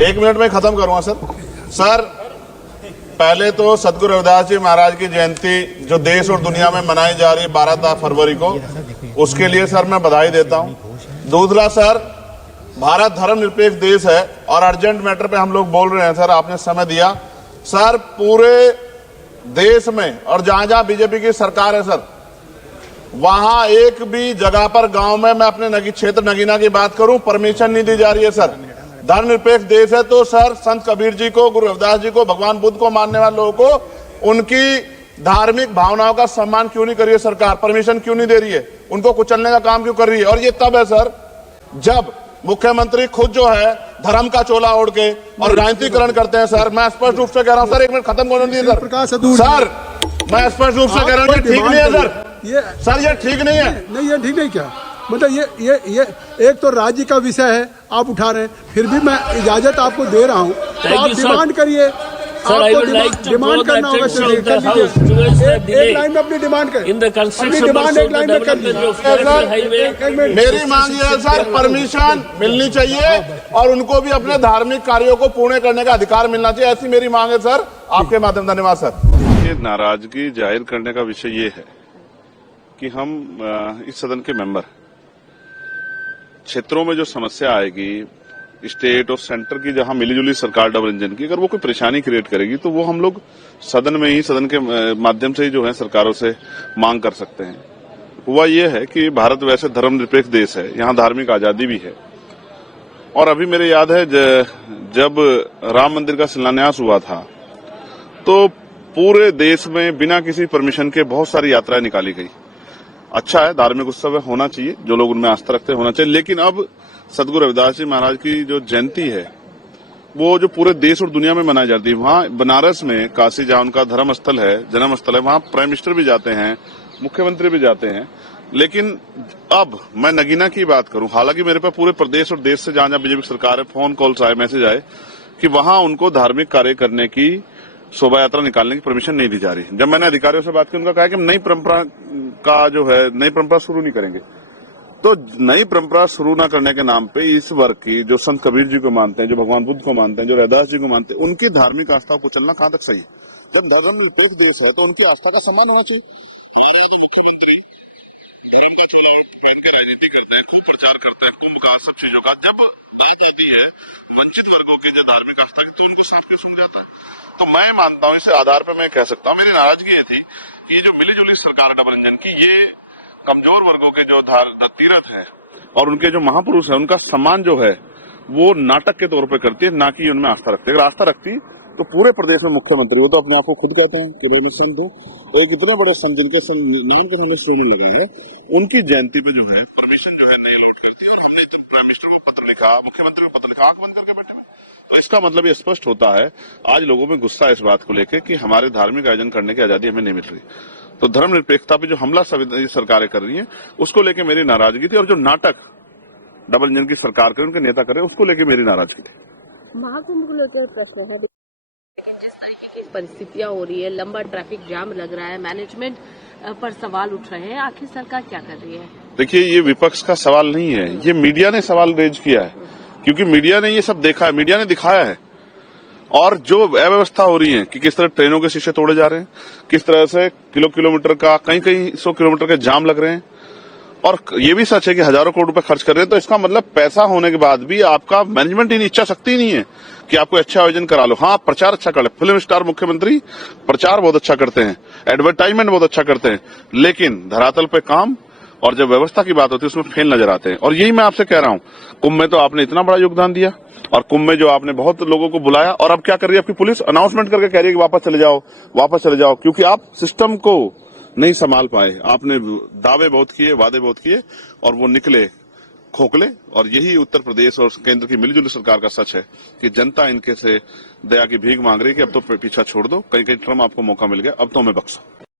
एक मिनट में खत्म करूंगा सर। पहले तो सदगुरु रविदास जी महाराज की जयंती जो देश और दुनिया में मनाई जा रही है 12 फरवरी को, उसके लिए सर मैं बधाई देता हूं। दूसरा सर, भारत धर्मनिरपेक्ष देश है और अर्जेंट मैटर पे हम लोग बोल रहे हैं सर, आपने समय दिया सर। पूरे देश में और जहां जहां बीजेपी की सरकार है सर, वहां एक भी जगह पर गांव में, मैं अपने क्षेत्र नगीना की बात करूं, परमिशन नहीं दी जा रही है सर। धर्मनिरपेक्ष देश है तो सर संत कबीर जी को, गुरु रविदास जी को, भगवान बुद्ध को मानने वाले लोगों को उनकी धार्मिक भावनाओं का सम्मान क्यों नहीं कर रही है सरकार? परमिशन क्यों नहीं दे रही है? उनको कुचलने का काम क्यों कर रही है? और ये तब है सर जब मुख्यमंत्री खुद जो है धर्म का चोला ओढ़ के और राजनीतिकरण करते हैं सर। मैं स्पष्ट रूप से कह रहा हूं सर, एक मिनट खत्म करने दीजिए सर। मैं स्पष्ट रूप से कह रहा हूं कि ठीक नहीं है सर, ये ठीक नहीं है। नहीं, ये ठीक नहीं क्या मतलब ये एक तो राज्य का विषय है, आप उठा रहे हैं, फिर भी मैं इजाजत आपको दे रहा हूँ, तो आप डिमांड करिए। डिमांड करना होगा, एक लाइन में अपनी डिमांड करें। मेरी मांग ये है सर, परमिशन मिलनी चाहिए और उनको भी अपने धार्मिक कार्यों को पूर्ण करने का अधिकार मिलना चाहिए, ऐसी मेरी मांग है सर। आपके माध्यम से धन्यवाद सर। ये नाराजगी जाहिर करने का विषय ये है कि हम इस सदन के मेंबर, क्षेत्रों में जो समस्या आएगी स्टेट और सेंटर की, जहां मिलीजुली सरकार डबल इंजन की, अगर वो कोई परेशानी क्रिएट करेगी तो वो हम लोग सदन में ही, सदन के माध्यम से ही जो है सरकारों से मांग कर सकते हैं। हुआ ये है कि भारत वैसे धर्मनिरपेक्ष देश है, यहाँ धार्मिक आजादी भी है। और अभी मेरे याद है जब राम मंदिर का शिलान्यास हुआ था तो पूरे देश में बिना किसी परमिशन के बहुत सारी यात्राएं निकाली गई। अच्छा है, धार्मिक उत्सव होना चाहिए, जो लोग उनमें आस्था रखते हैं होना चाहिए, लेकिन अब सदगुरु रविदास जी महाराज की जो जयंती है वो जो पूरे देश और दुनिया में मनाई जाती है, वहां बनारस में, काशी जहां उनका धर्म स्थल है, जन्म स्थल है, वहां प्राइम मिनिस्टर भी जाते हैं, मुख्यमंत्री भी जाते हैं। लेकिन अब मैं नगीना की बात करूं, हालांकि मेरे पास पूरे प्रदेश और देश से जहां जहां बीजेपी सरकार है फोन कॉल्स आए, मैसेज आए कि वहां उनको धार्मिक कार्य करने की, शोभा यात्रा निकालने की परमिशन नहीं दी जा रही। जब मैंने अधिकारियों से बात की, उनका कहा कि हम नई परंपरा का जो है, नई परंपरा शुरू नहीं करेंगे। तो नई परंपरा शुरू न करने के नाम पे इस वर्ग की, जो संत कबीर जी को मानते हैं, जो भगवान बुद्ध को मानते हैं, जो रविदास जी को मानते हैं, उनकी धार्मिक आस्था को चलना कहां तक सही है? जब धर्मनिरपेक्ष देश है तो उनकी आस्था का सम्मान होना चाहिए। मुख्यमंत्री धर्म का चोला पहन के राजनीति करते हैं, खूब प्रचार करते हैं कुंभ का, सब चीजों का। जब बात आती है वंचित वर्गों की जो धार्मिक आस्था की, तो उनको साफ क्यों सुन जाता है? तो मैं मानता हूँ, इस आधार पर मैं कह सकता हूँ, मेरी नाराजगी ये थी कि ये जो मिलीजुली सरकार डबल इंजन की, ये कमजोर वर्गों के जो तीरथ है और उनके जो महापुरुष है, उनका सम्मान जो है वो नाटक के तौर पे करती है, ना कि उनमें आस्था रखती है। अगर आस्था रखती तो पूरे प्रदेश में मुख्यमंत्री, वो तो अपने आप को खुद कहते हैं कि मैं संत हूँ, एक इतने बड़े संत जिनके नाम पर हमने शो में लगा है, उनकी जयंती पे जो है परमिशन जो है नहीं अलॉट करती। और हमने प्राइम मिनिस्टर को पत्र लिखा, मुख्यमंत्री को पत्र लिखा, आंख बंद करके बैठे। तो इसका मतलब ये स्पष्ट होता है, आज लोगों में गुस्सा है इस बात को लेकर कि हमारे धार्मिक आयोजन करने की आजादी हमें नहीं मिल रही। तो धर्मनिरपेक्षता पे जो हमला सरकारें कर रही हैं, उसको लेके मेरी नाराजगी थी। और जो नाटक डबल इंजन की सरकार करे, उनके नेता करे, उसको लेके मेरी नाराजगी थी। महाकुंभ को लेकर प्रश्न है, जिस तरीके की परिस्थितियां हो रही है, लंबा ट्रैफिक जाम लग रहा है, मैनेजमेंट पर सवाल उठ रहे हैं, आखिर सरकार क्या कर रही है? देखिए, ये विपक्ष का सवाल नहीं है, ये मीडिया ने सवाल रेज किया है, क्योंकि मीडिया ने ये सब देखा है, मीडिया ने दिखाया है। और जो अव्यवस्था हो रही है कि किस तरह ट्रेनों के शीशे तोड़े जा रहे हैं, किस तरह से किलोमीटर का, कहीं 100 किलोमीटर के जाम लग रहे हैं, और ये भी सच है कि हजारों करोड़ रुपए खर्च कर रहे हैं। तो इसका मतलब पैसा होने के बाद भी आपका मैनेजमेंट ही इच्छा शक्ति नहीं है कि आपको अच्छा आयोजन करा लो। हाँ, प्रचार अच्छा कर ले, फिल्म स्टार मुख्यमंत्री प्रचार बहुत अच्छा करते हैं, एडवर्टाइजमेंट बहुत अच्छा करते हैं, लेकिन धरातल पे काम और जब व्यवस्था की बात होती है उसमें फेल नजर आते हैं। और यही मैं आपसे कह रहा हूं, कुंभ में तो आपने इतना बड़ा योगदान दिया, और कुंभ में जो आपने बहुत लोगों को बुलाया, और अब क्या कर रही है आपकी पुलिस? अनाउंसमेंट करके कह रही है कि वापस चले जाओ, क्योंकि आप सिस्टम को नहीं संभाल पाए। आपने दावे बहुत किए, वादे बहुत किए, और वो निकले खोखले। और यही उत्तर प्रदेश और केंद्र की मिलीजुली सरकार का सच है कि जनता इनके से दया की भीख मांग रही है कि अब तो पीछा छोड़ दो, कहीं टर्म आपको मौका मिल गया, अब तो हमें बख्शो।